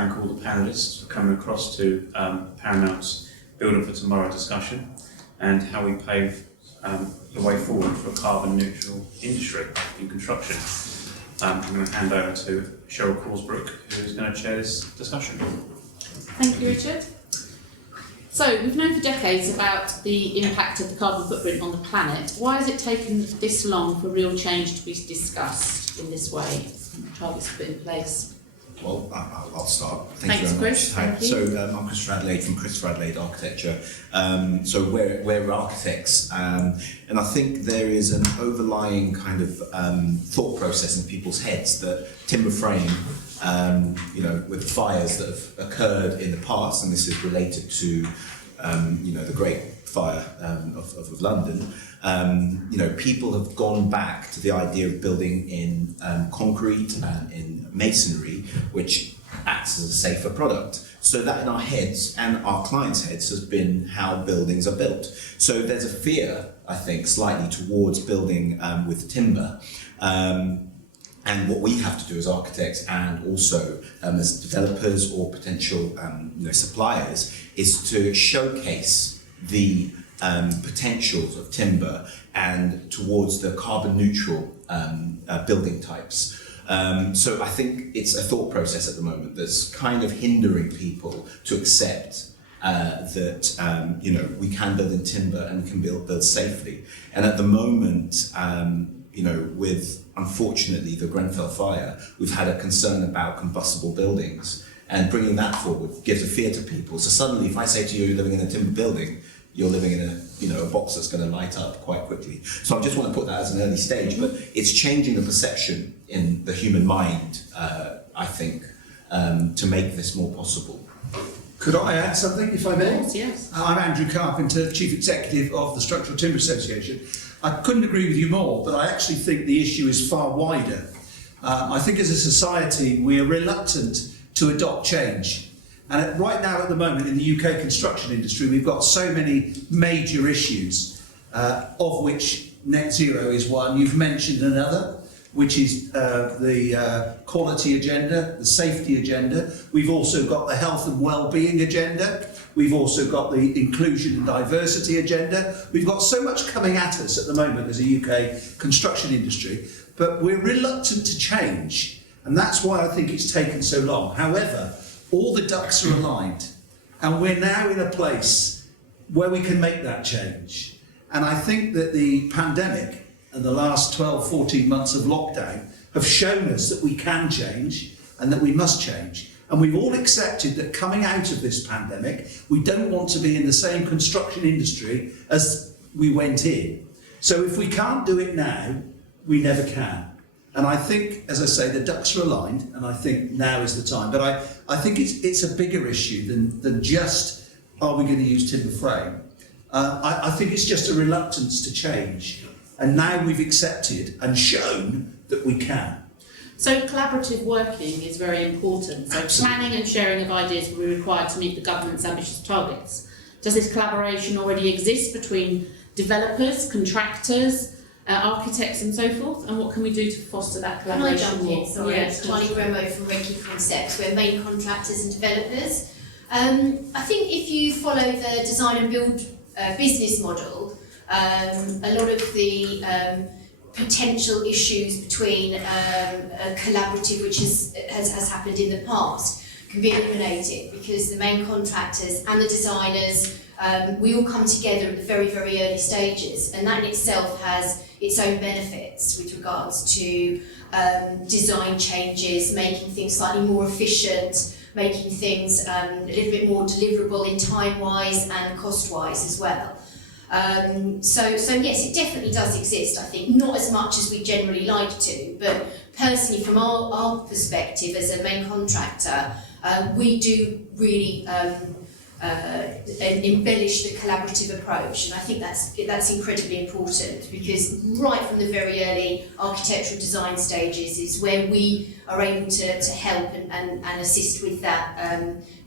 thank all the panellists for coming across to Paramount's Building for Tomorrow discussion and how we pave the way forward for a carbon neutral industry in construction. I'm going to hand over to Cheryl Causebrook, who's going to chair this discussion. Thank you, Richard. So, we've known for decades about the impact of the carbon footprint on the planet. Why has it taken this long for real change to be discussed in this way? Targets put in place. Well, I'll start. Thanks, you very Chris. much. Thank you. So I'm Kristofer Adelaide from Kristofer Adelaide Architecture. So we're architects, and I think there is an overlying kind of thought process in people's heads that timber frame, with fires that have occurred in the past, and this is related to, the Great Fire of London. People have gone back to the idea of building in concrete and in masonry, which acts as a safer product. So that in our heads and our clients' heads has been how buildings are built. So there's a fear, I think, slightly towards building with timber. And what we have to do as architects and also as developers or potential suppliers is to showcase the potentials of timber and towards the carbon neutral building types. So I think it's a thought process at the moment that's kind of hindering people to accept that we can build in timber and we can build safely. And at the moment, with unfortunately the Grenfell fire, we've had a concern about combustible buildings, and bringing that forward gives a fear to people. So suddenly, if I say to you, you're living in a timber building, you're living in a box that's going to light up quite quickly. So I just want to put that as an early stage, but it's changing the perception in the human mind, I think, to make this more possible. Could I add something, if I may? Yes. I'm Andrew Carpenter, Chief Executive of the Structural Timber Association. I couldn't agree with you more, but I actually think the issue is far wider. I think as a society, we are reluctant to adopt change. And right now, at the moment, in the UK construction industry, we've got so many major issues, of which net zero is one. You've mentioned another, which is the quality agenda, the safety agenda. We've also got the health and well-being agenda. We've also got the inclusion and diversity agenda. We've got so much coming at us at the moment as a UK construction industry, but we're reluctant to change. And that's why I think it's taken so long. However, all the ducks are aligned, and we're now in a place where we can make that change. And I think that the pandemic and the last 12, 14 months of lockdown have shown us that we can change and that we must change. And we've all accepted that coming out of this pandemic, we don't want to be in the same construction industry as we went in. So if we can't do it now, we never can. And I think, as I say, the ducks are aligned, and I think now is the time. But I think it's a bigger issue than just, are we going to use timber frame? I think it's just a reluctance to change. And now we've accepted and shown that we can. So collaborative working is very important. So Absolutely. Planning and sharing of ideas will be required to meet the government's ambitious targets. Does this collaboration already exist between developers, contractors, architects and so forth? And what can we do to foster that collaboration? Can I jump in? Sorry, Yes, Charley Gremo from Reiki Concepts. We're main contractors and developers. I think if you follow the design and build business model, a lot of the potential issues between a collaborative, which has happened in the past, can be eliminated, because the main contractors and the designers, we all come together at the very, very early stages, and that in itself has its own benefits with regards to design changes, making things slightly more efficient, making things a little bit more deliverable in time-wise and cost-wise as well. So yes, it definitely does exist, I think, not as much as we generally like to, but personally from our perspective as a main contractor, we do really embellish the collaborative approach, and I think that's incredibly important, because right from the very early architectural design stages is where we are able to help and assist with that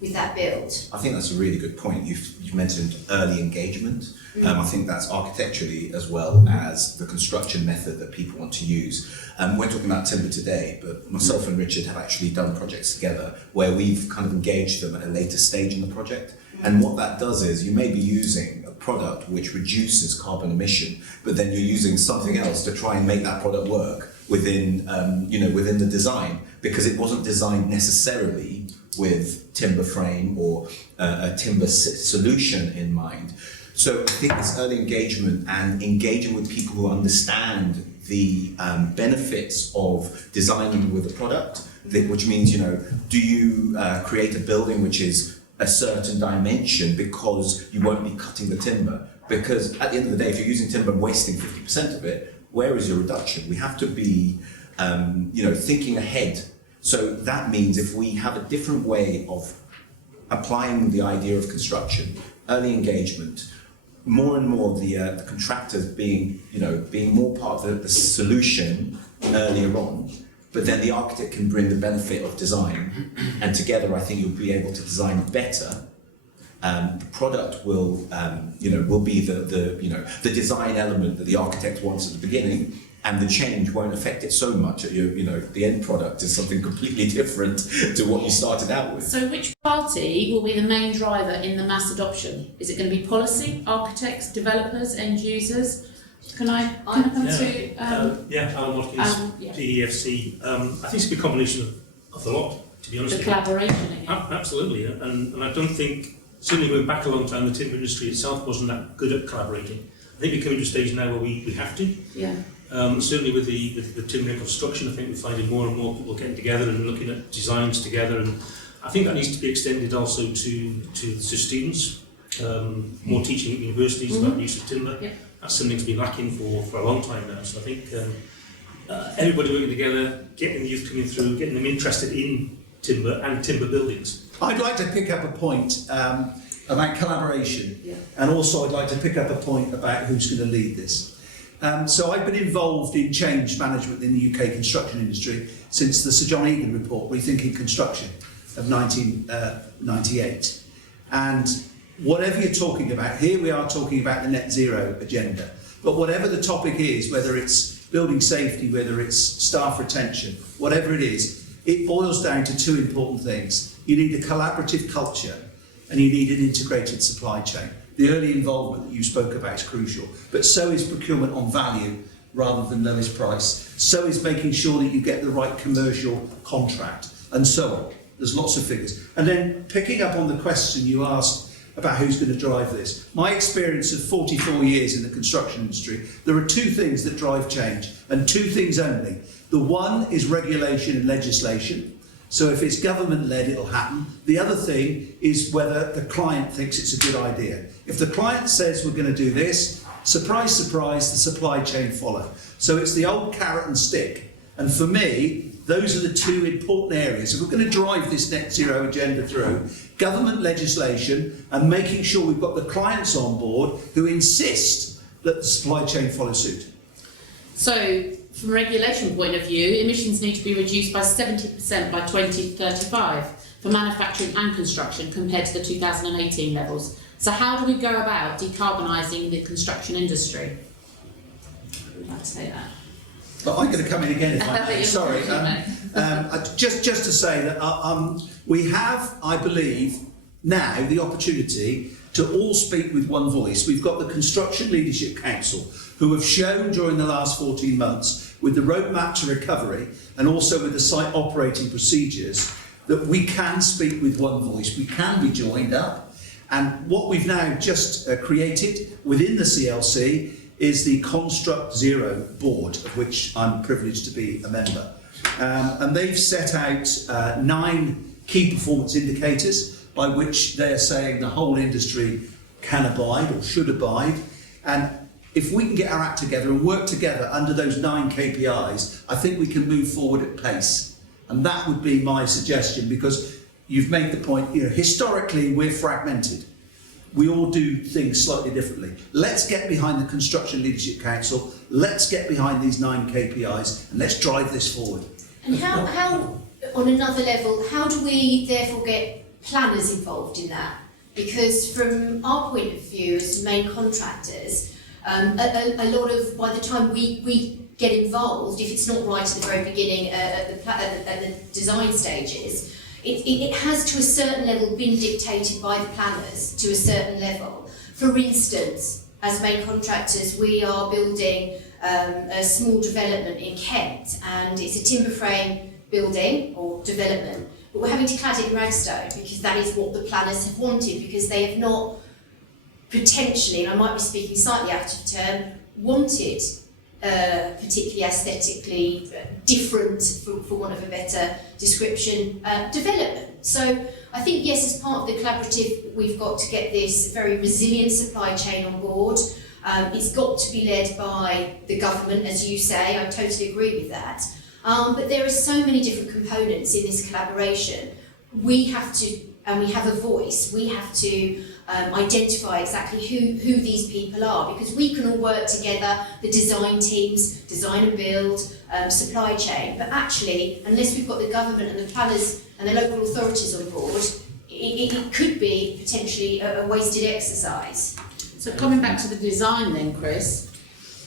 with that build? I think that's a really good point. You've mentioned early engagement. I think that's architecturally as well as the construction method that people want to use. We're talking about timber today, but myself and Richard have actually done projects together where we've kind of engaged them at a later stage in the project. And what that does is you may be using a product which reduces carbon emission, but then you're using something else to try and make that product work within, within the design, because it wasn't designed necessarily with timber frame or a timber solution in mind. So I think it's early engagement and engaging with people who understand the benefits of designing with a product, which means, do you create a building which is a certain dimension because you won't be cutting the timber? Because at the end of the day, if you're using timber and wasting 50% of it, where is your reduction? We have to be, thinking ahead. So that means if we have a different way of applying the idea of construction, early engagement, more and more the contractors being more part of the solution earlier on, but then the architect can bring the benefit of design, and together I think you'll be able to design better. The product will be the design element that the architect wants at the beginning, and the change won't affect it so much. The end product is something completely different to what you started out with. So which party will be the main driver in the mass adoption? Is it going to be policy, architects, developers, end users? Can I come to... Alun Watkins, PEFC. I think it's a combination of the lot, to be honest. The collaboration again. Absolutely, and I don't think, certainly going back a long time, the timber industry itself wasn't that good at collaborating. I think we're coming to a stage now where we have to. Yeah. Certainly with the timber and construction, I think we're finding more and more people getting together and looking at designs together, and I think that needs to be extended also to students, more teaching at universities about the use of timber. Yeah. That's something that's been lacking for a long time now, so I think everybody working together, getting the youth coming through, getting them interested in timber and timber buildings. I'd like to pick up a point about collaboration, and also I'd like to pick up a point about who's going to lead this. So I've been involved in change management in the UK construction industry since the Sir John Egan report, Rethinking Construction, of 1998. And whatever you're talking about, here we are talking about the net zero agenda, but whatever the topic is, whether it's building safety, whether it's staff retention, whatever it is, it boils down to two important things. You need a collaborative culture and you need an integrated supply chain. The early involvement that you spoke about is crucial, but so is procurement on value rather than lowest price. So is making sure that you get the right commercial contract, and so on. There's lots of figures. And then picking up on the question you asked about who's going to drive this. My experience of 44 years in the construction industry, there are two things that drive change, and two things only. The one is regulation and legislation. So if it's government-led, it'll happen. The other thing is whether the client thinks it's a good idea. If the client says we're going to do this, surprise, surprise, the supply chain follow. So it's the old carrot and stick. And for me, those are the two important areas. If we're going to drive this net zero agenda through, government legislation and making sure we've got the clients on board who insist that the supply chain follow suit. So, from a regulation point of view, emissions need to be reduced by 70% by 2035 for manufacturing and construction compared to the 2018 levels. So how do we go about decarbonising the construction industry? I'd like to say that. But I'm going to come in again if I may. Sorry. Just to say that we have, I believe, now the opportunity to all speak with one voice. We've got the Construction Leadership Council, who have shown during the last 14 months with the roadmap to recovery and also with the site operating procedures that we can speak with one voice. We can be joined up. And what we've now just created within the CLC is the Construct Zero board, of which I'm privileged to be a member. And they've set out 9 key performance indicators by which they're saying the whole industry can abide or should abide. And if we can get our act together and work together under those 9 KPIs, I think we can move forward at pace. And that would be my suggestion, because you've made the point, historically we're fragmented. We all do things slightly differently. Let's get behind the Construction Leadership Council, let's get behind these 9 KPIs, and let's drive this forward. And how on another level, how do we therefore get planners involved in that, because from our point of view as main contractors, a lot of, by the time we get involved, if it's not right at the very beginning at the design stages, it has to a certain level been dictated by the planners to a certain level. For instance, as main contractors, we are building a small development in Kent, and it's a timber frame building or development, but we're having to clad it in ragstone because that is what the planners have wanted, because they have not potentially, and I might be speaking slightly out of turn, wanted particularly aesthetically different, for want of a better description, development. So I think, yes, as part of the collaborative, we've got to get this very resilient supply chain on board. It's got to be led by the government, as you say. I totally agree with that. But there are so many different components in this collaboration. We have to, and we have a voice, we have to identify exactly who these people are, because we can all work together, the design teams, design and build, supply chain, but actually, unless we've got the government and the planners and the local authorities on board, it could be potentially a wasted exercise. So coming back to the design then, Chris,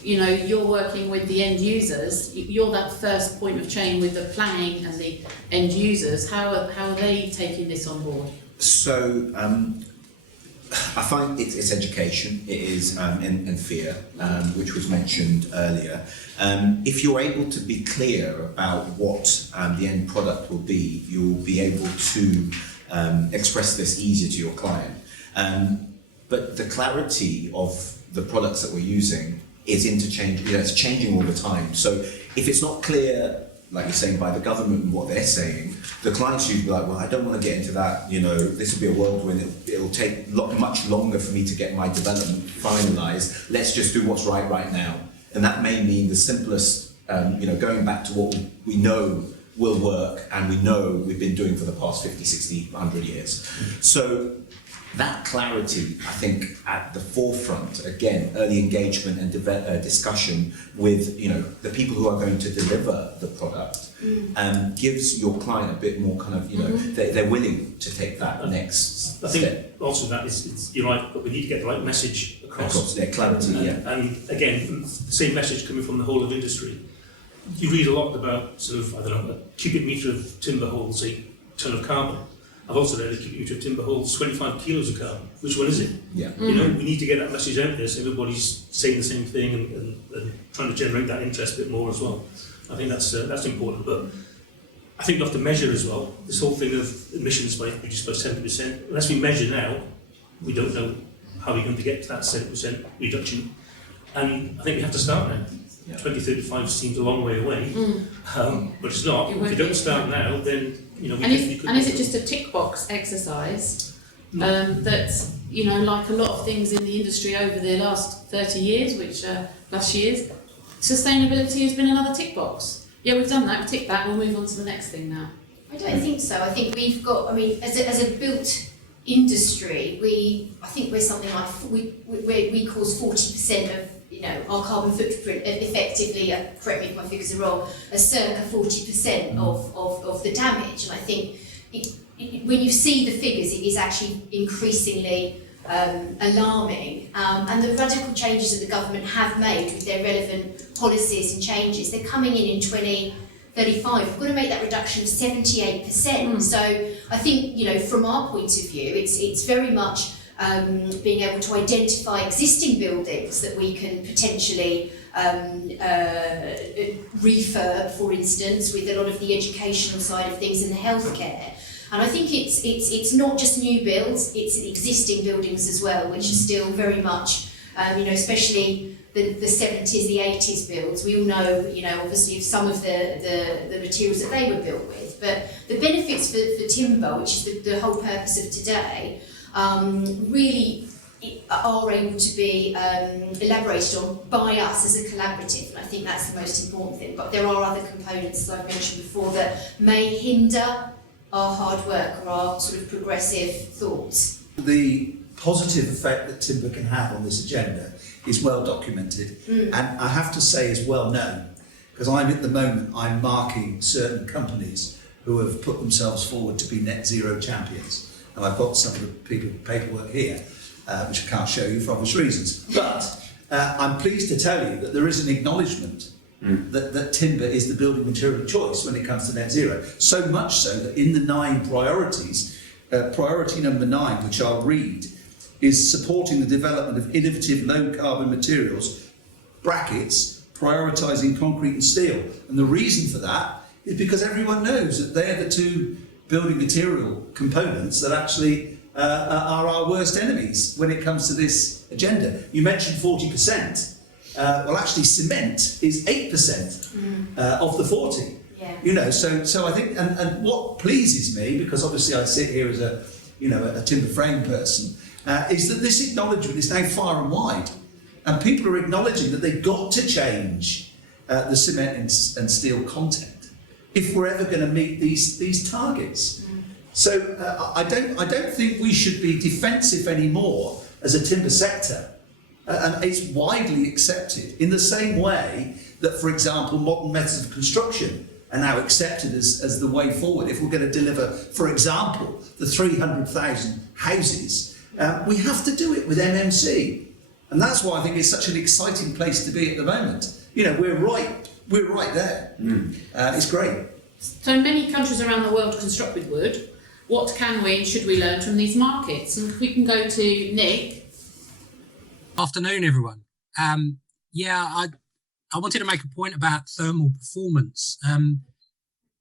you know, you're working with the end users, you're that first point of chain with the planning and the end users. How are they taking this on board? So I find it's education, it is and fear, which was mentioned earlier. If you're able to be clear about what the end product will be, you'll be able to express this easier to your client. But the clarity of the products that we're using is interchangeable, it's changing all the time. So if it's not clear, like you're saying, by the government and what they're saying, the clients usually be like, well, I don't want to get into that, you know, this will be a world when it'll take much longer for me to get my development finalised. Let's just do what's right now. And that may mean the simplest, you know, going back to what we know will work and we know we've been doing for the past 50, 60, 100 years. So that clarity, I think, at the forefront, again, early engagement and discussion with, you know, the people who are going to deliver the product, gives your client a bit more kind of, you know, they're willing to take that next step. I think also that is you're right, but we need to get the right message across. Of course, yeah, clarity, and again, the same message coming from the whole of industry. You read a lot about sort of, I don't know, a cubic metre of timber holds a tonne of carbon. I've also read a cubic metre of timber holds 25 kilos of carbon. Which one is it? Yeah. You know, we need to get that message out there so everybody's saying the same thing and trying to generate that interest a bit more as well. I think that's important. But I think we have to measure as well. This whole thing of emissions by reduced by 70%. Unless we measure now, we don't know how we're going to get to that 70% reduction. And I think we have to start now. Yeah. 2035 seems a long way away, but it's not. If we don't start now, then you know. Is it just a tick box exercise that, you know, like a lot of things in the industry over the last 30 years, which plus years, sustainability has been another tick box. Yeah, we've done that. We tick that. We'll move on to the next thing now. I don't think so. I think we've got. I mean, as a built industry, I think we're something like we cause 40% of, you know, our carbon footprint effectively, correct me if my figures are wrong, a circa 40% of the damage. And I think when you see the figures, it is actually increasingly alarming. And the radical changes that the government have made with their relevant policies and changes, they're coming in 2035. We've got to make that reduction of 78%. So I think, you know, from our point of view, it's very much being able to identify existing buildings that we can potentially refurb, for instance, with a lot of the educational side of things and the healthcare. And I think it's not just new builds, it's existing buildings as well, which are still very much, you know, especially the 70s, the 80s builds. We all know, you know, obviously of some of the materials that they were built with, but the benefits for timber, which is the whole purpose of today, really are able to be elaborated on by us as a collaborative, and I think that's the most important thing. But there are other components, as I've mentioned before, that may hinder our hard work or our sort of progressive thoughts. The positive effect that timber can have on this agenda is well documented, and I have to say is well known, because at the moment marking certain companies who have put themselves forward to be net zero champions. and I've got some of the paperwork here, which I can't show you for obvious reasons. But I'm pleased to tell you that there is an acknowledgement that timber is the building material of choice when it comes to net zero. So much so that in the 9 priorities, priority number 9, which I'll read, is supporting the development of innovative low carbon materials, brackets, prioritising concrete and steel. And the reason for that is because everyone knows that they're the 2 building material components that actually are our worst enemies when it comes to this agenda. You mentioned 40%. Well, actually, cement is 8% of the 40. Yeah. You know, so I think, and what pleases me, because obviously I sit here as a timber frame person, is that this acknowledgement is now far and wide, and people are acknowledging that they've got to change the cement and steel content if we're ever going to meet these targets. So I don't think we should be defensive anymore as a timber sector, and it's widely accepted in the same way that, for example, modern methods of construction are now accepted as the way forward. If we're going to deliver, for example, the 300,000 houses, we have to do it with MMC, and that's why I think it's such an exciting place to be at the moment. You know, we're right there. It's great. So many countries around the world construct with wood. What can we and should we learn from these markets? And if we can go to Nick. Afternoon, everyone. I wanted to make a point about thermal performance.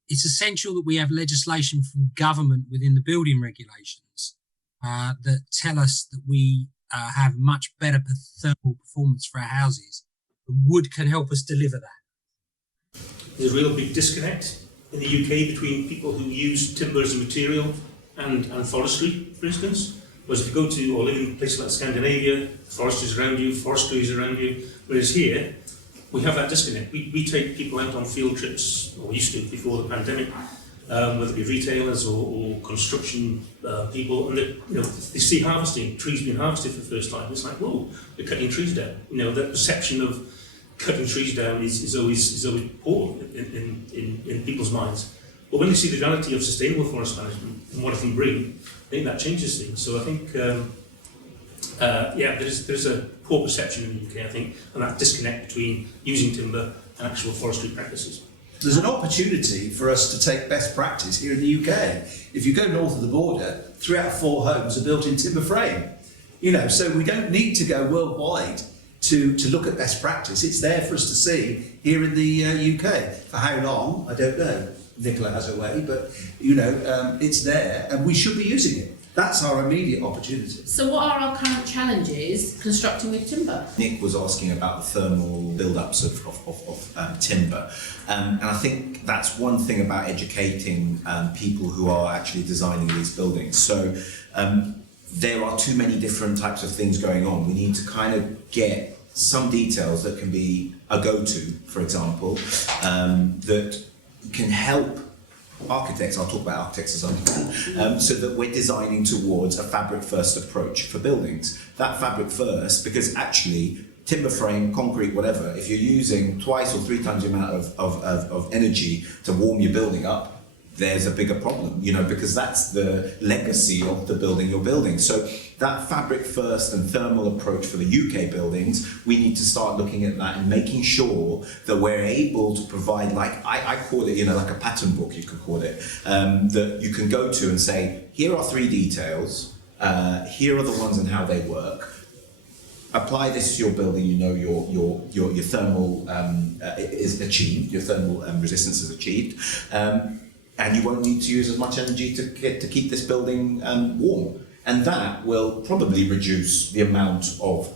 It's essential that we have legislation from government within the building regulations that tell us that we have much better thermal performance for our houses. And wood can help us deliver that. There's a real big disconnect in the UK between people who use timber as a material and forestry, for instance. Whereas if you go to or live in places like Scandinavia, forestry is around you, forestry is around you. Whereas here, we have that disconnect. We take people out on field trips, or used to before the pandemic, whether it be retailers or construction people, and they see harvesting, trees being harvested for the first time. It's like, whoa, they're cutting trees down. You know, that perception of cutting trees down is always poor in people's minds. But when they see the reality of sustainable forest management and what it can bring, I think that changes things. So I think, there's a poor perception in the UK, I think, and that disconnect between using timber and actual forestry practices. There's an opportunity for us to take best practice here in the UK. If you go north of the border, 3 out of 4 homes are built in timber frame. You know, so we don't need to go worldwide to look at best practice. It's there for us to see here in the UK. For how long, I don't know. Nicola has a way, but it's there and we should be using it. That's our immediate opportunity. So what are our current challenges constructing with timber? Nick was asking about the thermal build-ups of timber, and I think that's one thing about educating people who are actually designing these buildings. So there are too many different types of things going on. We need to kind of get some details that can be a go-to, for example, that can help architects, I'll talk about architects as well, so that we're designing towards a fabric first approach for buildings. That fabric first, because actually timber frame, concrete, whatever, if you're using 2 or 3 times the amount of energy to warm your building up, there's a bigger problem, because that's the legacy of the building you're building. So that fabric first and thermal approach for the UK buildings, we need to start looking at that and making sure that we're able to provide, like I call it, like a pattern book, you could call it, that you can go to and say, here are 3 details, here are the ones and how they work. Apply this to your building, your thermal is achieved, your thermal resistance is achieved. And you won't need to use as much energy to keep this building warm. And that will probably reduce the amount of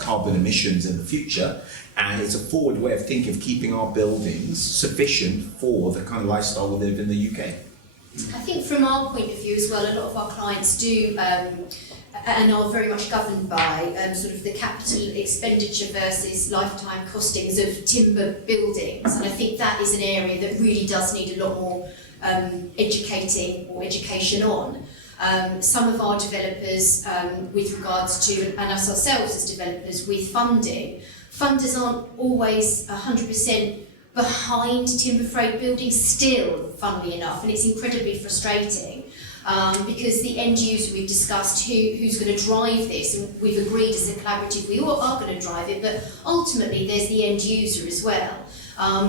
carbon emissions in the future. And it's a forward way of thinking of keeping our buildings sufficient for the kind of lifestyle we live in the UK. I think from our point of view as well, a lot of our clients do and are very much governed by sort of the capital expenditure versus lifetime costings of timber buildings, and I think that is an area that really does need a lot more education on. Some of our developers, with regards to, and us ourselves as developers with funders aren't always 100% behind timber frame buildings still, funnily enough, and it's incredibly frustrating. because the end user, we've discussed who's going to drive this, and we've agreed as a collaborative we all are going to drive it, but ultimately there's the end user as well.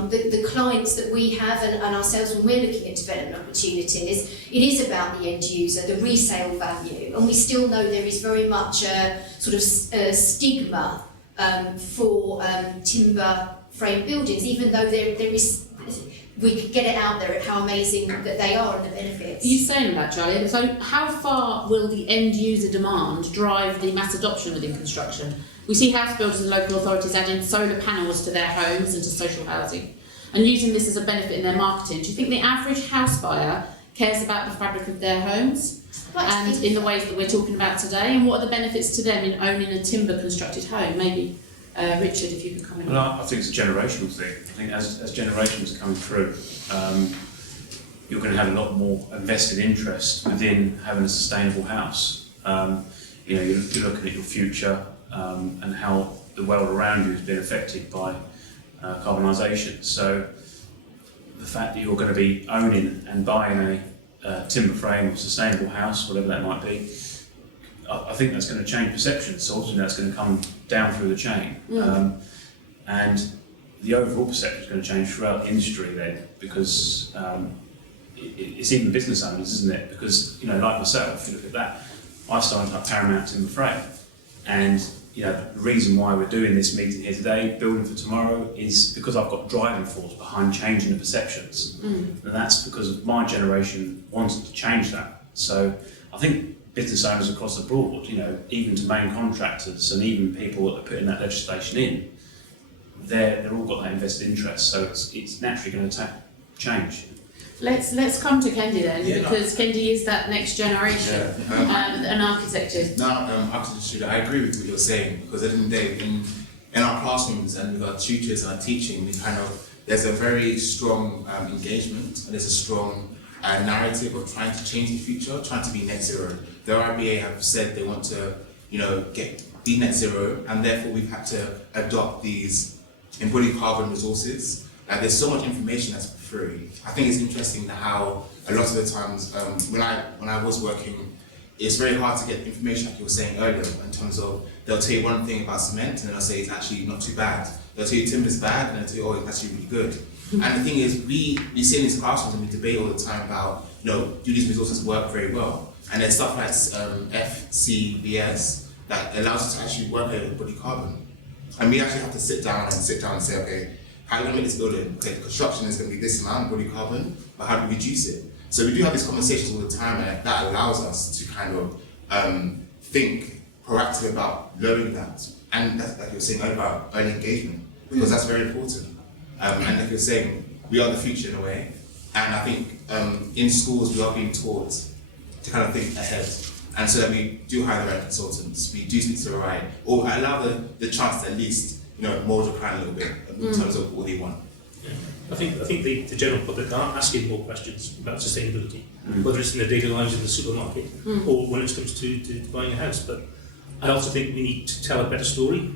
The clients that we have and ourselves when we're looking at development opportunities, it is about the end user, the resale value, and we still know there is very much a sort of stigma for timber frame buildings, even though there is, we could get it out there at how amazing that they are and the benefits. Are you saying that, Charlie? So how far will the end user demand drive the mass adoption within construction? We see house builders and local authorities adding solar panels to their homes and to social housing and using this as a benefit in their marketing. Do you think the average house buyer cares about the fabric of their homes and in the ways that we're talking about today? And what are the benefits to them in owning a timber constructed home? Maybe Richard, if you could comment. Well, I think it's a generational thing. I think as generations are coming through, you're going to have a lot more invested interest within having a sustainable house. You're looking at your future and how the world around you has been affected by carbonisation. So the fact that you're going to be owning and buying a timber frame or sustainable house, whatever that might be, I think that's going to change perceptions. So ultimately that's going to come down through the chain. And the overall perception is going to change throughout the industry then, because it's even business owners, isn't it? Because, like myself, if you look at that, I started up Paramount Timber Frame, and the reason why we're doing this meeting here today, Building for Tomorrow, is because I've got driving force behind changing the perceptions. And that's because my generation wanted to change that. So I think business owners across the board, even to main contractors and even people that are putting that legislation in, they're all got that invested interest. So it's naturally going to change. Let's come to Kehinde then, because Kehinde is that next generation and architecture. Architecture, I agree with what you're saying, because at the end of the day, in our classrooms and with our tutors and our teaching, there's a very strong engagement, and there's a strong narrative of trying to change the future, trying to be net zero. The RIBA have said they want to, be net zero, and therefore we've had to adopt these embodied carbon resources. There's so much information that's free. I think it's interesting how a lot of the times when I was working, it's very hard to get information, like you were saying earlier, in terms of they'll tell you one thing about cement and then they'll say it's actually not too bad. They'll tell you timber's bad and they'll tell you, oh, it's actually really good. And the thing is, we sit in these classrooms and we debate all the time about, do these resources work very well? And there's stuff like FCBS that allows us to actually work with embodied carbon. And we actually have to sit down and say, okay, how are we going to make this building? Okay, the construction is going to be this amount of body carbon, but how do we reduce it? So we do have these conversations all the time, and that allows us to kind of think proactively about lowering that. And that's, like you were saying earlier, about early engagement, because that's very important. And like you're saying, we are the future in a way. And I think in schools we are being taught to kind of think ahead. And so that we do hire the right consultants, we do speak to the right, or allow the chance to at least mold the plan a little bit in terms of what they want. Yeah. I think the general public are asking more questions about sustainability, whether it's in their daily lives in the supermarket or when it comes to buying a house. But I also think we need to tell a better story,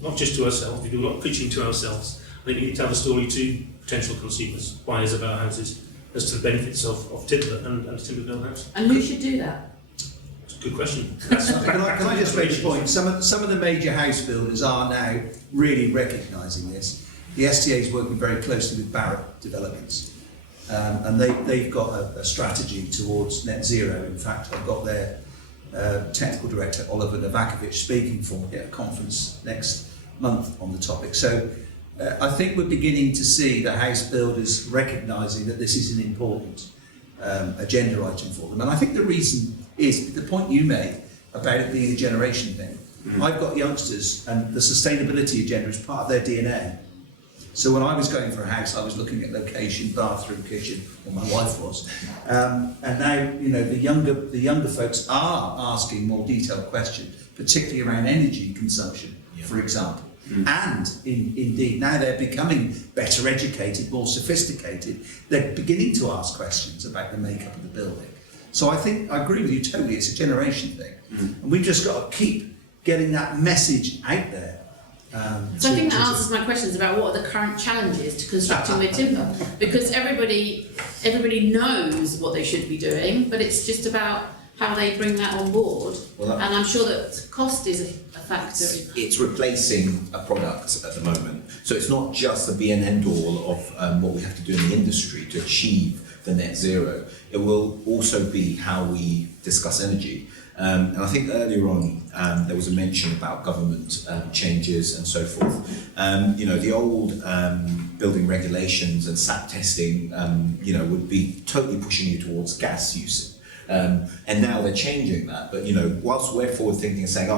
not just to ourselves. We do a lot of preaching to ourselves. I think we need to tell the story to potential consumers, buyers of our houses, as to the benefits of timber and a timber built house. And who should do that? Good question. Can I just make a point? Some of the major house builders are now really recognising this. The STA is working very closely with Barratt Developments, and they've got a strategy towards net zero. In fact, I've got their technical director Oliver Novakovic speaking for me at a conference next month on the topic. So I think we're beginning to see the house builders recognising that this is an important agenda item for them, and I think the reason is the point you made about it being a generation thing. I've got youngsters, and the sustainability agenda is part of their DNA. So when I was going for a house, I was looking at location, bathroom, kitchen, or my wife was. And now, the younger folks are asking more detailed questions, particularly around energy consumption, for example. And indeed, now they're becoming better educated, more sophisticated. They're beginning to ask questions about the makeup of the building. So I agree with you totally, it's a generation thing. And we've just got to keep getting that message out there. So I think that answers my questions about what are the current challenges to constructing with timber, because everybody knows what they should be doing, but it's just about how they bring that on board. Well, and I'm sure that cost is a factor. It's replacing a product at the moment. So it's not just the be and end all of what we have to do in the industry to achieve the net zero. It will also be how we discuss energy. And I think earlier on there was a mention about government changes and so forth. The old building regulations and SAP testing, would be totally pushing you towards gas use. And now they're changing that. But, whilst we're forward thinking and saying,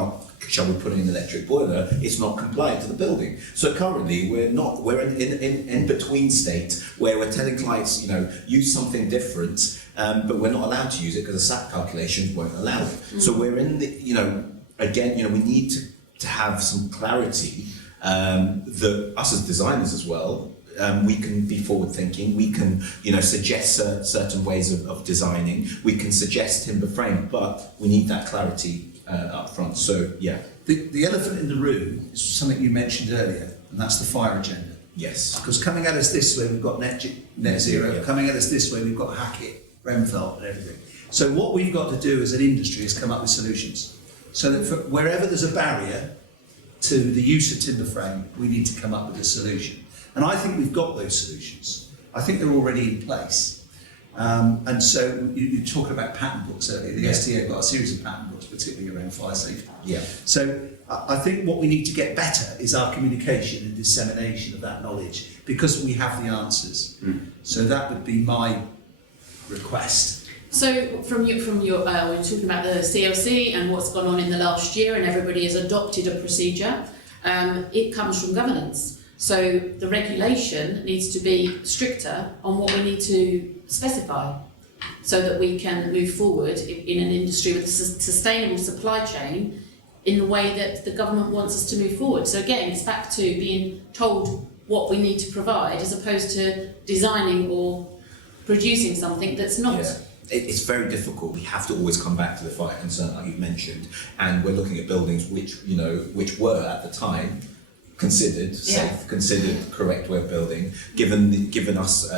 shall we put in an electric boiler, it's not compliant to the building. So currently we're in between state where we're telling clients, use something different, but we're not allowed to use it because the SAP calculations won't allow it. So we're in the, again, we need to have some clarity that us as designers as well, we can be forward thinking, we can suggest certain ways of designing, we can suggest timber frame, but we need that clarity up front. So yeah. The elephant in the room is something you mentioned earlier, and that's the fire agenda. Yes. Because coming at us this way, we've got net zero. Yeah. Coming at us this way, we've got Hackett, Grenfell, and everything. So what we've got to do as an industry is come up with solutions. So that wherever there's a barrier to the use of timber frame, we need to come up with a solution. And I think we've got those solutions. I think they're already in place. And so you talked about pattern books earlier. The STA got a series of pattern books, particularly around fire safety. Yeah. So I think what we need to get better is our communication and dissemination of that knowledge, because we have the answers. So that would be my request. So from your we're talking about the CLC and what's gone on in the last year, and everybody has adopted a procedure. It comes from governance. So the regulation needs to be stricter on what we need to specify, so that we can move forward in an industry with a sustainable supply chain in the way that the government wants us to move forward. So again, it's back to being told what we need to provide, as opposed to designing or producing something that's not. Yeah. It's very difficult. We have to always come back to the fire concern, like you've mentioned, and we're looking at buildings which were at the time considered safe, considered correct way of building. Given us,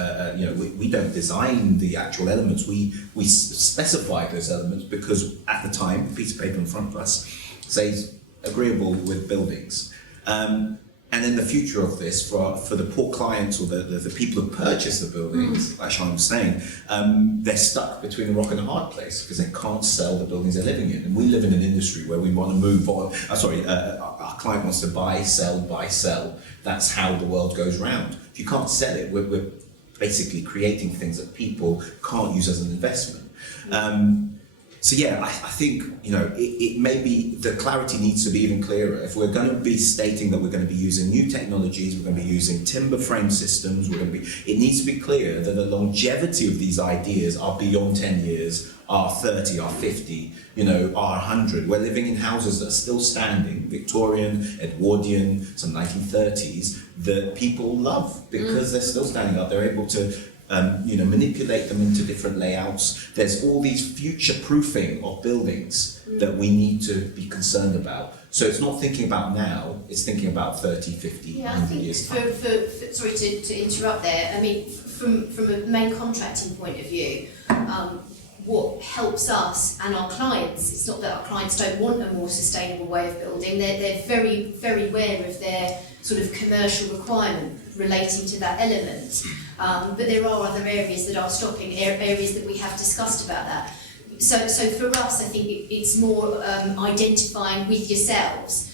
we don't design the actual elements. We specify those elements because at the time, a piece of paper in front of us says agreeable with buildings. And in the future of this, for the poor clients or the people who purchase the buildings, like Charley was saying, they're stuck between a rock and a hard place because they can't sell the buildings they're living in. And we live in an industry where we want to move on. Our client wants to buy, sell. That's how the world goes round. If you can't sell it, we're basically creating things that people can't use as an investment. So yeah, I think it may be the clarity needs to be even clearer. If we're going to be stating that we're going to be using new technologies, we're going to be using timber frame systems, it needs to be clear that the longevity of these ideas are beyond 10 years, are 30, are 50, are 100. We're living in houses that are still standing, Victorian, Edwardian, some 1930s, that people love because they're still standing up. They're able to manipulate them into different layouts. There's all these future proofing of buildings that we need to be concerned about. So it's not thinking about now, it's thinking about 30, 50, 100 years time. Sorry to interrupt there. I mean, from a main contracting point of view, what helps us and our clients, it's not that our clients don't want a more sustainable way of building, they're very, very aware of their sort of commercial requirement relating to that element. But there are other areas that are stopping, areas that we have discussed about that. So for us, I think it's more identifying with yourselves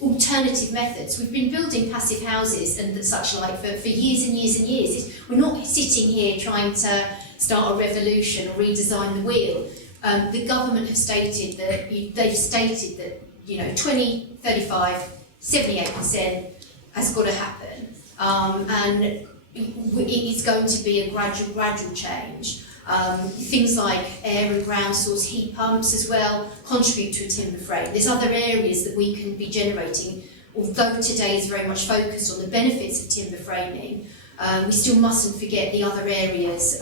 alternative methods. We've been building passive houses and such like for years and years and years. We're not sitting here trying to start a revolution or redesign the wheel. The government have stated that, 2035, 78% has got to happen. And it is going to be a gradual change. Things like air and ground source heat pumps as well contribute to a timber frame. There's other areas that we can be generating, although today is very much focused on the benefits of timber framing. We still mustn't forget the other areas,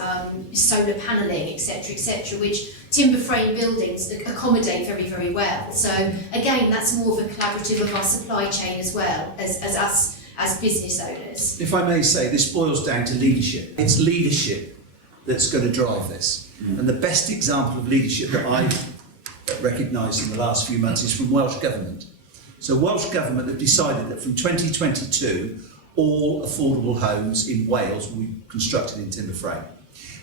solar panelling, etc., which timber frame buildings accommodate very, very well. So again, that's more of a collaborative of our supply chain as well as us as business owners. If I may say, this boils down to leadership. It's leadership that's going to drive this. And the best example of leadership that I've recognised in the last few months is from Welsh Government. So Welsh Government have decided that from 2022, all affordable homes in Wales will be constructed in timber frame.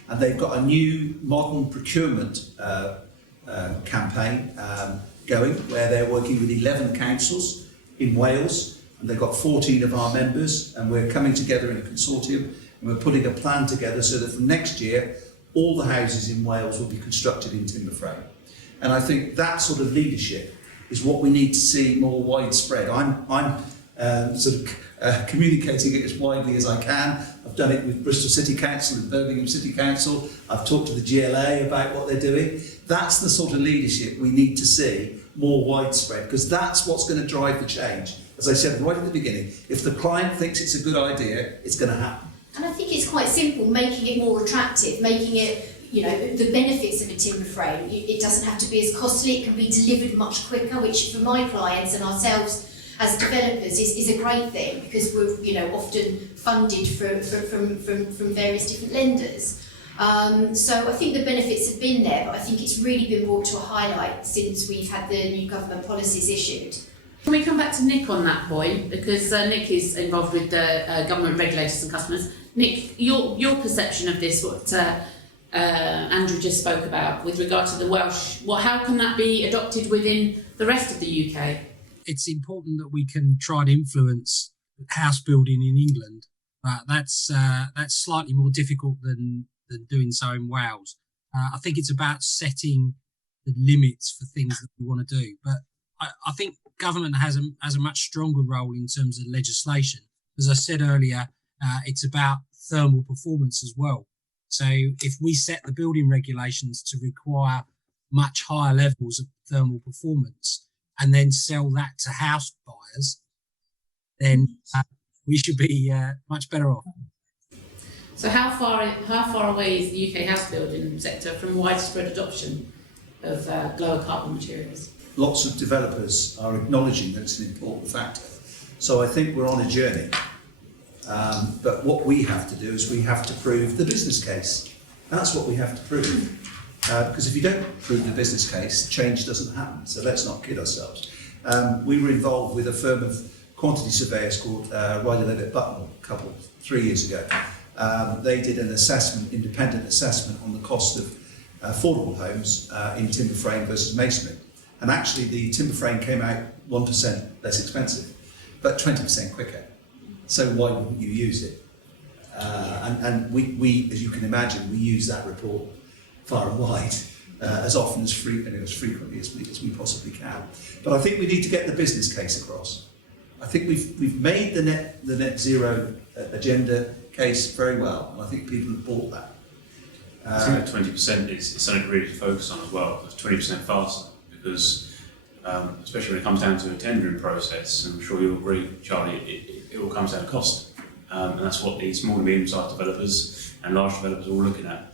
And they've got a new modern procurement campaign going, where they're working with 11 councils in Wales, and they've got 14 of our members, and we're coming together in a consortium, and we're putting a plan together so that from next year, all the houses in Wales will be constructed in timber frame. And I think that sort of leadership is what we need to see more widespread. I'm communicating it as widely as I can. I've done it with Bristol City Council and Birmingham City Council. I've talked to the GLA about what they're doing. That's the sort of leadership we need to see more widespread, because that's what's going to drive the change. As I said right at the beginning, if the client thinks it's a good idea, it's going to happen. And I think it's quite simple, making it more attractive, making it, you know, the benefits of a timber frame. It doesn't have to be as costly, it can be delivered much quicker, which for my clients and ourselves as developers is a great thing, because we're, you know, often funded from various different lenders. So I think the benefits have been there, but I think it's really been brought to a highlight since we've had the new government policies issued. Can we come back to Nick on that point, because Nick is involved with the government regulators and customers. Nick, your perception of this, what Andrew just spoke about with regard to the Welsh, how can that be adopted within the rest of the UK? It's important that we can try and influence house building in England. That's slightly more difficult than doing so in Wales. I think it's about setting the limits for things that we want to do. But I think government has a much stronger role in terms of legislation. As I said earlier, it's about thermal performance as well. So if we set the building regulations to require much higher levels of thermal performance and then sell that to house buyers, then we should be much better off. So how far away is the UK house building sector from widespread adoption of lower carbon materials? Lots of developers are acknowledging that it's an important factor. So I think we're on a journey. But what we have to do is we have to prove the business case. That's what we have to prove. Because if you don't prove the business case, change doesn't happen. So let's not kid ourselves. We were involved with a firm of quantity surveyors called Adelaide at Boulton 3 years ago. They did an assessment, independent assessment on the cost of affordable homes in timber frame versus masonry. And actually the timber frame came out 1% less expensive, but 20% quicker. So why wouldn't you use it? And we, as you can imagine, we use that report far and wide, as often as frequently as we possibly can. But I think we need to get the business case across. I think we've made the net zero agenda case very well, and I think people have bought that. I think that 20% is something really to focus on as well. 20% faster, because especially when it comes down to a tendering process, and I'm sure you'll agree, Charlie, it all comes down to cost. And that's what the small and medium-sized developers and large developers are all looking at.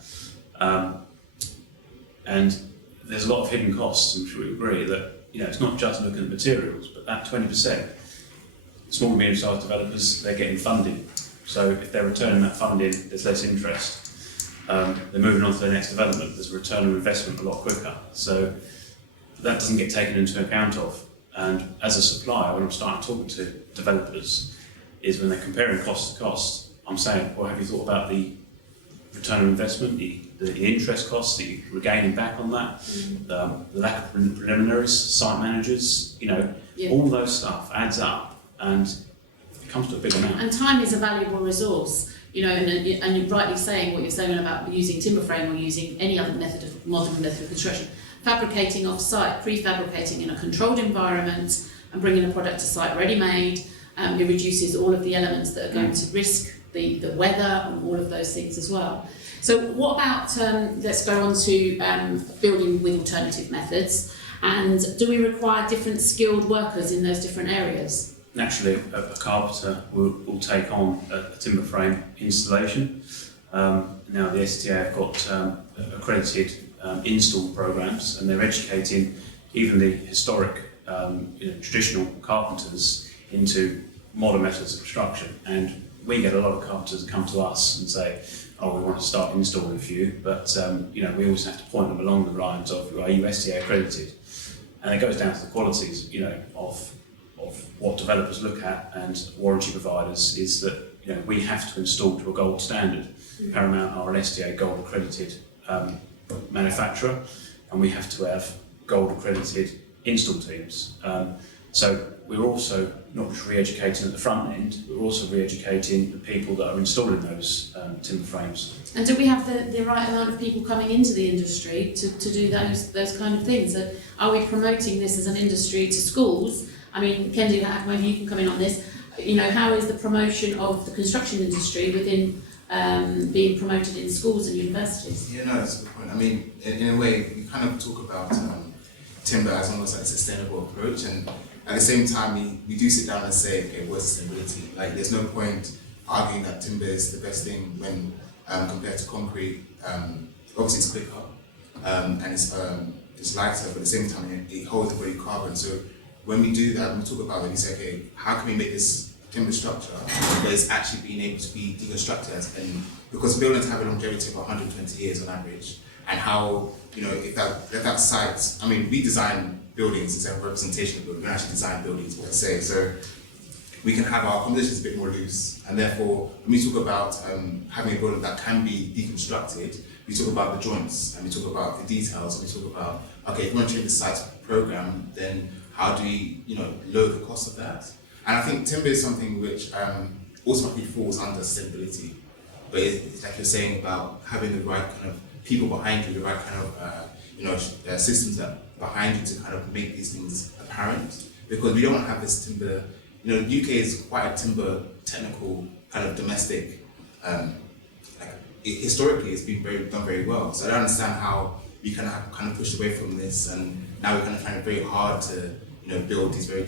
And there's a lot of hidden costs. I'm sure you agree that, you know, it's not just looking at materials, but that 20%, small and medium-sized developers, they're getting funding. So if they're returning that funding, there's less interest. They're moving on to their next development. There's a return on investment a lot quicker. So that doesn't get taken into account of. And as a supplier, when I'm starting talking to developers, is when they're comparing cost to cost, I'm saying, well, have you thought about the return on investment, the interest costs that you're regaining back on that, the lack of preliminaries, site managers, you know, all those stuff adds up and it comes to a big amount. And time is a valuable resource, you know, and you're rightly saying what you're saying about using timber frame or using any other modern method of construction. Fabricating off-site, prefabricating in a controlled environment and bringing a product to site ready-made, it reduces all of the elements that are going to risk the weather and all of those things as well. So what about, let's go on to building with alternative methods, and do we require different skilled workers in those different areas? naturally, a carpenter will take on a timber frame installation. Now the STA have got accredited install programs, and they're educating even the historic, traditional carpenters into modern methods of construction. And we get a lot of carpenters that come to us and say, "Oh, we want to start installing for you," but we always have to point them along the lines of, "Are you STA accredited?" And it goes down to the qualities, of what developers look at and warranty providers, is that we have to install to a gold standard. Paramount are an STA gold accredited manufacturer, and we have to have gold accredited install teams. So we're also not just re-educating at the front end, we're also re-educating the people that are installing those timber frames. And do we have the right amount of people coming into the industry to do those kind of things? Are we promoting this as an industry to schools? I mean, Kehinde, maybe you can come in on this. How is the promotion of the construction industry within being promoted in schools and universities? Yeah, no, that's a good point. I mean, in a way, we kind of talk about timber as almost like a sustainable approach, and at the same time, we do sit down and say, okay, what's sustainability? Like, there's no point arguing that timber is the best thing when compared to concrete. Obviously, it's quicker and it's lighter, but at the same time, it holds the body carbon. So when we do that, we talk about it, we say, okay, how can we make this timber structure but it's actually being able to be deconstructed? And because buildings have a longevity of 120 years on average, and how, if that site, I mean, we design buildings instead of representation of buildings, we actually design buildings per se, so we can have our compositions a bit more loose, and therefore, when we talk about having a building that can be deconstructed, we talk about the joints, and we talk about the details, and we talk about, okay, if we want to change the site's program, then how do we, lower the cost of that? And I think timber is something which ultimately falls under sustainability, but it's like you're saying about having the right kind of people behind you, the right kind of systems that behind you to kind of make these things apparent, because we don't want to have this timber. The UK is quite a timber technical kind of domestic. Historically, it's been done very well. So I don't understand how we can have kind of pushed away from this, and now we're kind of finding it very hard to build these very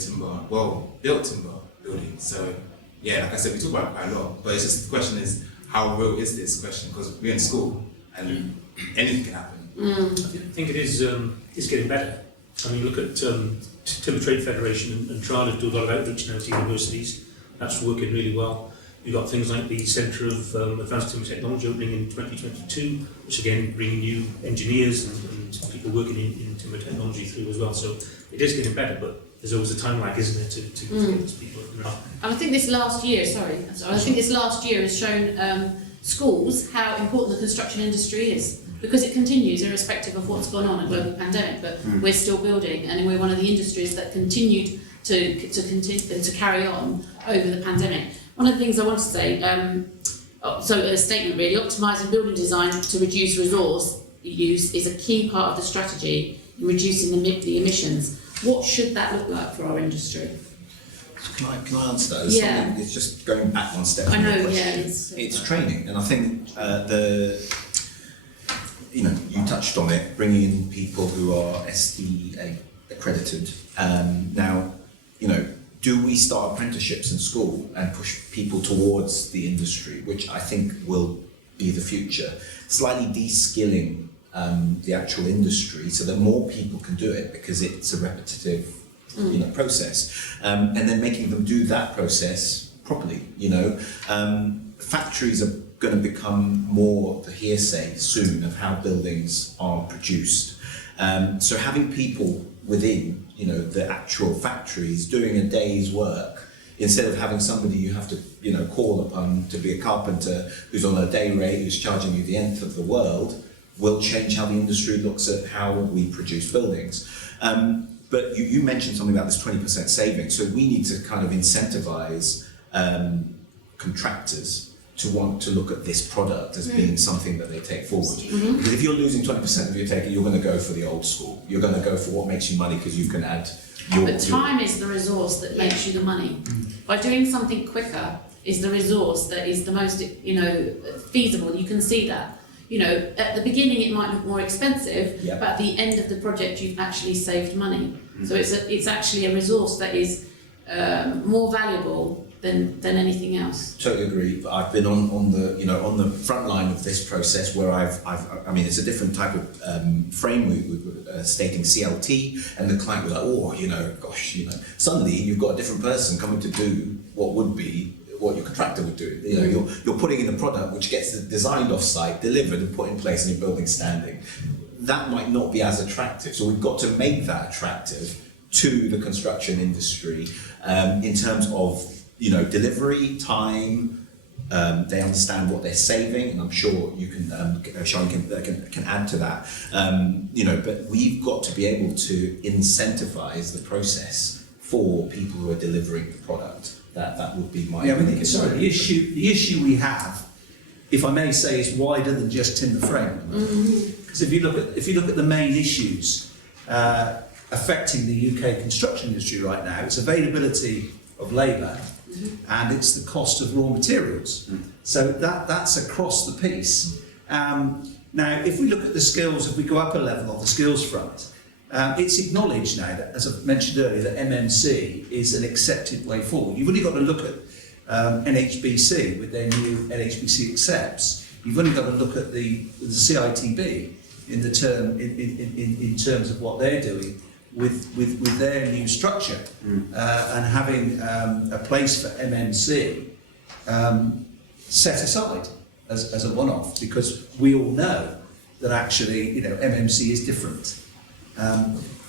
built timber buildings. So yeah, like I said, we talk about it quite a lot, but it's just the question is, how real is this question? Because we're in school and anything can happen. I think it is it's getting better. I mean, look at Timber Trade Federation and Charley do a lot of outreach now to universities. That's working really well. You've got things like the Centre of Advanced Timber Technology opening in 2022, which again bringing new engineers and people working in timber technology through as well. So it is getting better, but there's always a time lag, isn't there, to get these people up. And I think this last year, I think this last year has shown schools how important the construction industry is, because it continues irrespective of what's gone on, a global pandemic, but we're still building, and we're one of the industries that continued to carry on over the pandemic. One of the things I want to say, so a statement really, optimising building design to reduce resource use is a key part of the strategy in reducing the emissions. What should that look like for our industry? Can I answer that? Yeah. It's just going back one step. I know, yeah. It's training, and I think you touched on it, bringing in people who are STA accredited. Now, do we start apprenticeships in school and push people towards the industry, which I think will be the future, slightly de-skilling the actual industry so that more people can do it, because it's a repetitive process, and then making them do that process properly. Factories are going to become more the hearsay soon of how buildings are produced, so having people within the actual factories doing a day's work, instead of having somebody you have to call upon to be a carpenter who's on a day rate, who's charging you the nth of the world, will change how the industry looks at how we produce buildings. But you mentioned something about this 20% saving, so we need to kind of incentivize contractors to want to look at this product as being something that they take forward. Because if you're losing 20% of your take, you're going to go for the old school. You're going to go for what makes you money, because you can add your... But time is the resource that makes you the money. By doing something quicker is the resource that is the most, feasible. You can see that. At the beginning it might look more expensive, but at the end of the project you've actually saved money. So it's actually a resource that is more valuable than anything else. Totally agree. But I've been on the front line of this process where I mean, it's a different type of framework stating CLT, and the client was like, oh, gosh, suddenly you've got a different person coming to do what would be what your contractor would do. You're putting in a product which gets designed off-site, delivered and put in place, and your building standing. That might not be as attractive. So we've got to make that attractive to the construction industry in terms of delivery time. They understand what they're saving, and I'm sure you can, Charley can add to that. But we've got to be able to incentivize the process for people who are delivering the product. That would be my. The issue we have, if I may say, is wider than just timber frame. Because if you look at the main issues affecting the UK construction industry right now, it's availability of labour. And it's the cost of raw materials. So that's across the piece. Now, if we look at the skills, if we go up a level on the skills front, it's acknowledged now that, as I mentioned earlier, that MMC is an accepted way forward. You've only got to look at NHBC with their new NHBC Accepts. You've only got to look at the CITB in terms of what they're doing with their new structure and having a place for MMC set aside as a one-off, because we all know that actually MMC is different.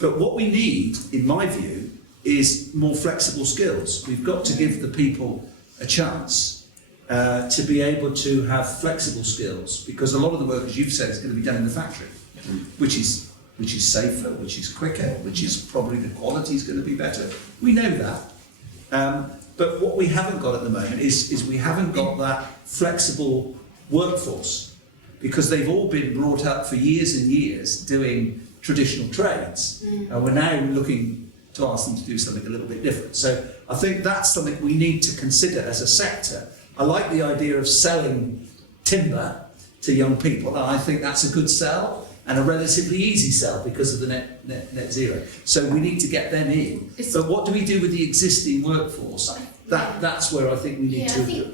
But what we need, in my view, is more flexible skills. We've got to give the people a chance to be able to have flexible skills, because a lot of the work, as you've said, is going to be done in the factory, which is safer, which is quicker, which is probably the quality is going to be better. We know that. But what we haven't got at the moment is we haven't got that flexible workforce, because they've all been brought up for years and years doing traditional trades. And we're now looking to ask them to do something a little bit different. So I think that's something we need to consider as a sector. I like the idea of selling timber to young people, and I think that's a good sell and a relatively easy sell because of the net zero. So we need to get them in. But what do we do with the existing workforce? That's where I think we need to. I think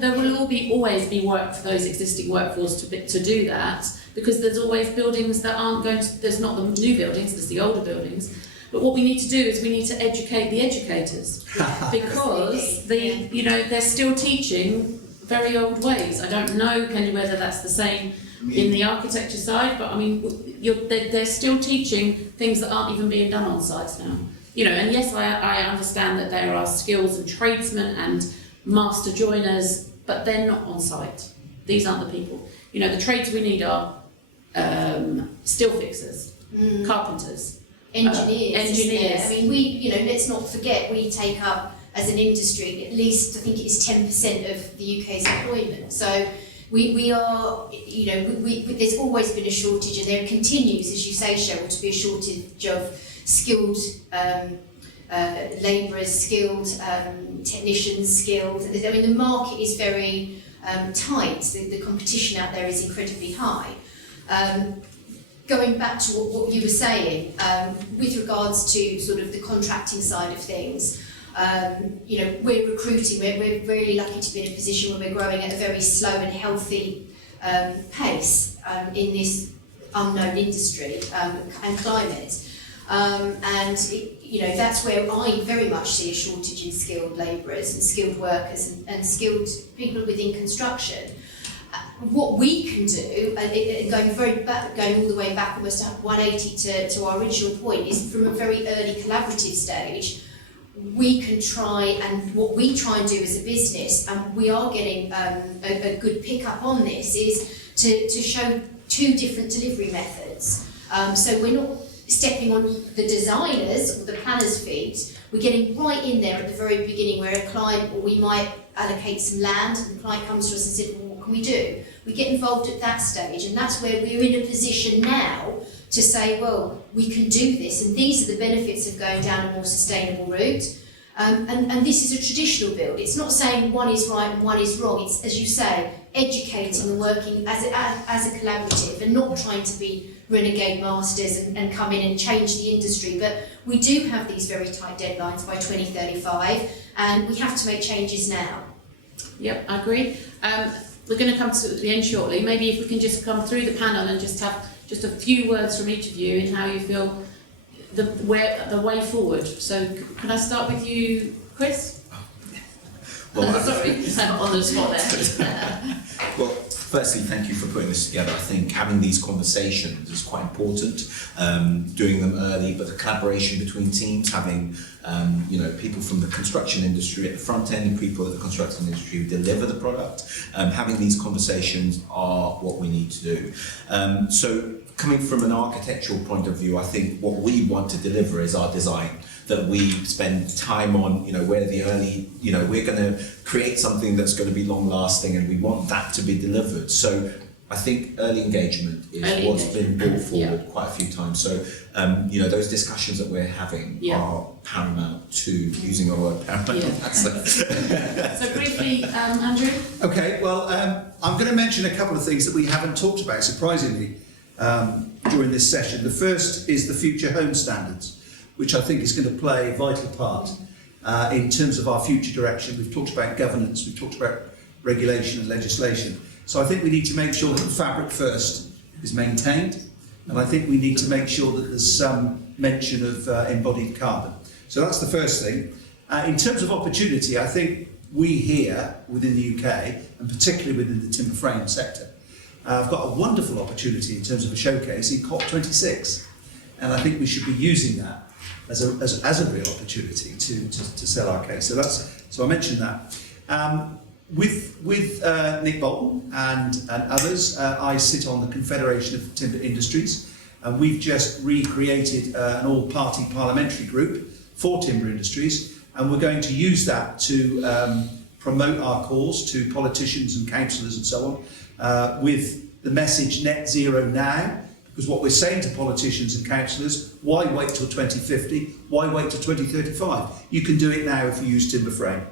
there will always be work for those existing workforce to do that, because there's always buildings that aren't going to. There's not the new buildings. There's the older buildings. But what we need to do is we need to educate the educators, because they're still teaching very old ways. I don't know, Kehinde, whether that's the same in the architecture side, but I mean, they're still teaching things that aren't even being done on sites now. And yes, I understand that there are skills and tradesmen and master joiners, but they're not on site. These aren't the people. The trades we need are steel fixers, carpenters, engineers. I mean, let's not forget, we take up, as an industry, at least I think it is 10% of the UK's employment. So we are, there's always been a shortage, and there continues, as you say, Cheryl, to be a shortage of skilled labourers, skilled technicians, skilled. I mean, the market is very tight. The competition out there is incredibly high. Going back to what you were saying, with regards to sort of the contracting side of things, we're recruiting. We're really lucky to be in a position where we're growing at a very slow and healthy pace in this unknown industry and climate. That's where I very much see a shortage in skilled labourers and skilled workers and skilled people within construction. What we can do, and going all the way back almost 180 to our original point, is from a very early collaborative stage, we can try, and what we try and do as a business, and we are getting a good pick-up on this, is to show two different delivery methods. So we're not stepping on the designers or the planners' feet. We're getting right in there at the very beginning, where a client, or we might allocate some land, and the client comes to us and said, well, what can we do? We get involved at that stage, and that's where we're in a position now to say, well, we can do this, and these are the benefits of going down a more sustainable route. And this is a traditional build. It's not saying one is right and one is wrong. It's, as you say, educating and working as a collaborative, and not trying to be renegade masters and come in and change the industry. But we do have these very tight deadlines by 2035, and we have to make changes now. Yep, I agree. We're going to come to the end shortly. Maybe if we can just come through the panel and just have just a few words from each of you in how you feel the way forward. So can I start with you, Chris? Well, Sorry, I'm on the spot there. Well, firstly, thank you for putting this together. I think having these conversations is quite important, doing them early, but the collaboration between teams, having people from the construction industry at the front end, people at the construction industry who deliver the product, having these conversations are what we need to do. So coming from an architectural point of view, I think what we want to deliver is our design, that we spend time on, where the early, we're going to create something that's going to be long lasting, and we want that to be delivered. So I think early engagement is what's been brought forward quite a few times. So, those discussions that we're having are paramount to using our word paramount. Yeah. So briefly, Andrew? Okay, well, I'm going to mention a couple of things that we haven't talked about, surprisingly, during this session. The first is the future home standards, which I think is going to play a vital part in terms of our future direction. We've talked about governance, we've talked about regulation and legislation. So I think we need to make sure that Fabric First is maintained, and I think we need to make sure that there's some mention of embodied carbon. So that's the first thing. In terms of opportunity, I think we here within the UK, and particularly within the timber frame sector, have got a wonderful opportunity in terms of a showcase in COP26. And I think we should be using that as a real opportunity to sell our case. So I mentioned that. With Nick Boulton and others, I sit on the Confederation of Timber Industries, and we've just recreated an all-party parliamentary group for timber industries, and we're going to use that to promote our cause to politicians and councillors and so on, with the message net zero now. Because what we're saying to politicians and councillors, why wait till 2050? Why wait till 2035? You can do it now if you use timber frame.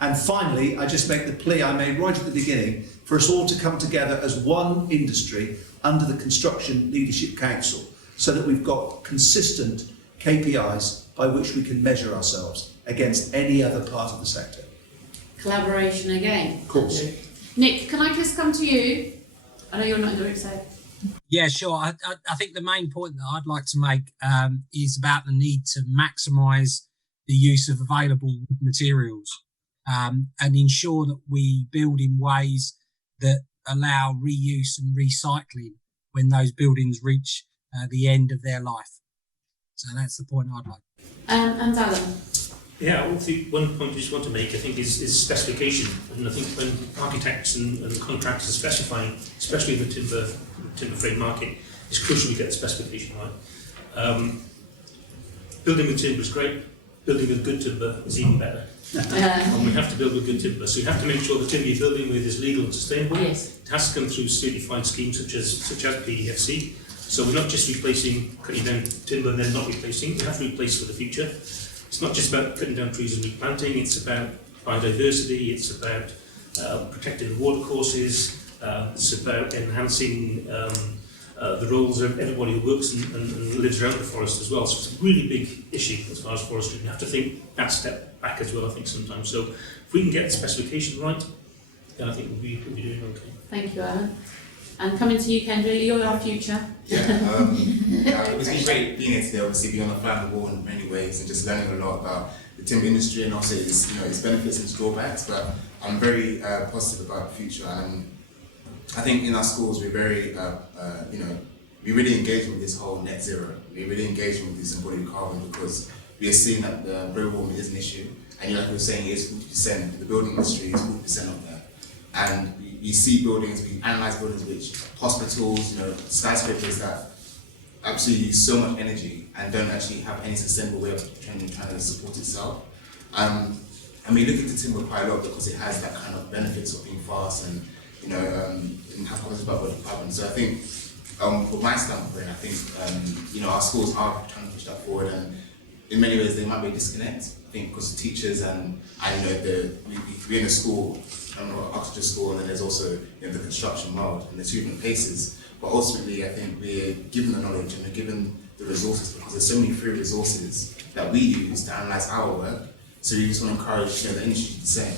And finally, I just make the plea I made right at the beginning for us all to come together as one industry under the Construction Leadership Council, so that we've got consistent KPIs by which we can measure ourselves against any other part of the sector. Collaboration again. Of course. Andrew. Nick, can I just come to you? I know you're not going to say. Yeah, sure. I think the main point that I'd like to make is about the need to maximise the use of available materials and ensure that we build in ways that allow reuse and recycling when those buildings reach the end of their life. So that's the point I'd like. And Alun? Yeah, I think one point I just want to make, I think, is specification. And I think when architects and contractors are specifying, especially in the timber frame market, it's crucial we get the specification right. Building with timber is great. Building with good timber is even better. And we have to build with good timber. So you have to make sure the timber you're building with is legal and sustainable. Yes. It has to come through certified schemes such as PEFC. So we're not just cutting down timber and then not replacing. We have to replace for the future. It's not just about cutting down trees and replanting, it's about biodiversity, it's about protecting the watercourses, it's about enhancing the roles of everybody who works and lives around the forest as well. So it's a really big issue as far as forestry. We have to think that step back as well, I think, sometimes. So if we can get the specification right, then I think we'll be doing okay. Thank you, Alun. And coming to you, Kehinde, you're our future. It's been great being here today, obviously being on the fly on the wall in many ways and just learning a lot about the timber industry and also its benefits and its drawbacks. But I'm very positive about the future, and I think in our schools we're very, we really engage with this whole net zero. We're really engaging with this embodied carbon because we are seeing that the global warming is an issue, and like we were saying, it is 40%. The building industry is 40% of that, and we see buildings, we analyse buildings which hospitals, skyscrapers that absolutely use so much energy and don't actually have any sustainable way of trying to support itself. And we look into timber quite a lot because it has that kind of benefits of being fast and have conversations about body carbon. So I think from my standpoint, I think our schools are trying to push that forward, and in many ways there might be a disconnect. I think because the teachers and we're in a school architecture school, and then there's also the construction world, and the two different places. But ultimately, I think we're given the knowledge and we're given the resources, because there's so many free resources that we use to analyse our work. So we just want to encourage the industry to do the same.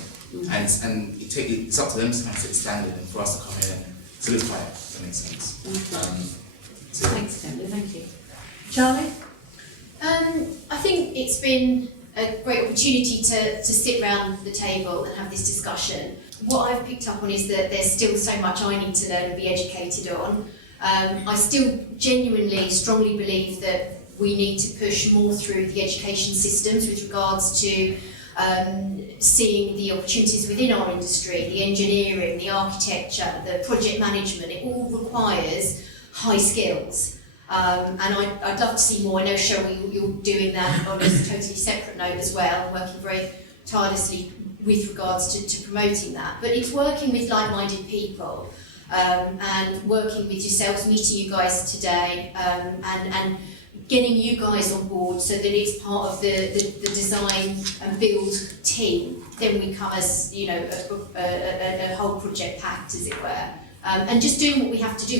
And it's up to them to kind of set the standard, and for us to come in and solidify it, if that makes sense. Thanks, Kehinde, thank you. Charley? I think it's been a great opportunity to sit around the table and have this discussion. What I've picked up on is that there's still so much I need to learn and be educated on. I still genuinely, strongly believe that we need to push more through the education systems with regards to seeing the opportunities within our industry, the engineering, the architecture, the project management. It all requires high skills. And I'd love to see more. I know, Cheryl, you're doing that on a totally separate note as well, working very tirelessly with regards to promoting that. But it's working with like-minded people and working with yourselves, meeting you guys today, and getting you guys on board so that it's part of the design and build team. Then we come as, you know, a whole project packed, as it were. And just doing what we have to do.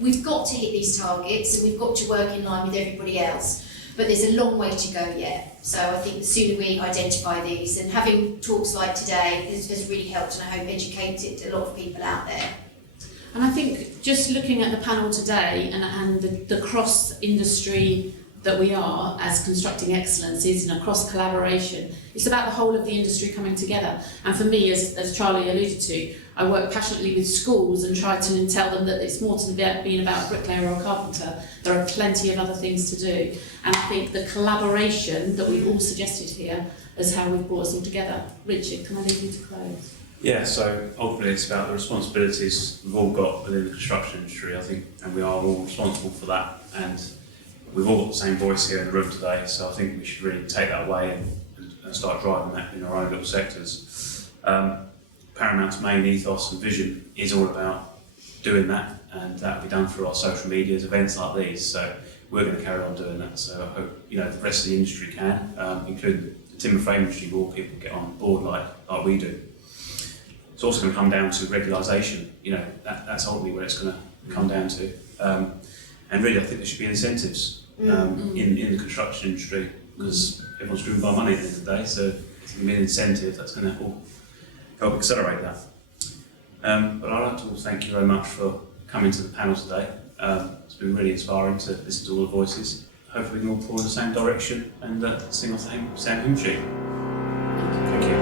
We've got to hit these targets, and we've got to work in line with everybody else. But there's a long way to go yet. So I think the sooner we identify these, and having talks like today has really helped, and I hope educated a lot of people out there. And I think just looking at the panel today and the cross-industry that we are as constructing excellences and across collaboration, it's about the whole of the industry coming together. And for me, as Charley alluded to, I work passionately with schools and try to tell them that it's more than being about a bricklayer or a carpenter. There are plenty of other things to do. And I think the collaboration that we've all suggested here is how we've brought us all together. Richard, can I leave you to close? Yeah, so ultimately it's about the responsibilities we've all got within the construction industry, I think, and we are all responsible for that. And we've all got the same voice here in the room today, so I think we should really take that away and start driving that in our own little sectors. Paramount's main ethos and vision is all about doing that, and that will be done through our social medias, events like these. So we're going to carry on doing that. So I hope the rest of the industry can, including the timber frame industry, more people get on board like we do. It's also going to come down to regularisation. That's ultimately where it's going to come down to. And really, I think there should be incentives in the construction industry, because everyone's driven by money at the end of the day. So it's going to be an incentive that's going to help accelerate that. But I'd like to thank you very much for coming to the panel today. It's been really inspiring to listen to all the voices. Hopefully we can all pull in the same direction and sing off the same hymn sheet. Thank you.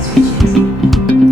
Thank you.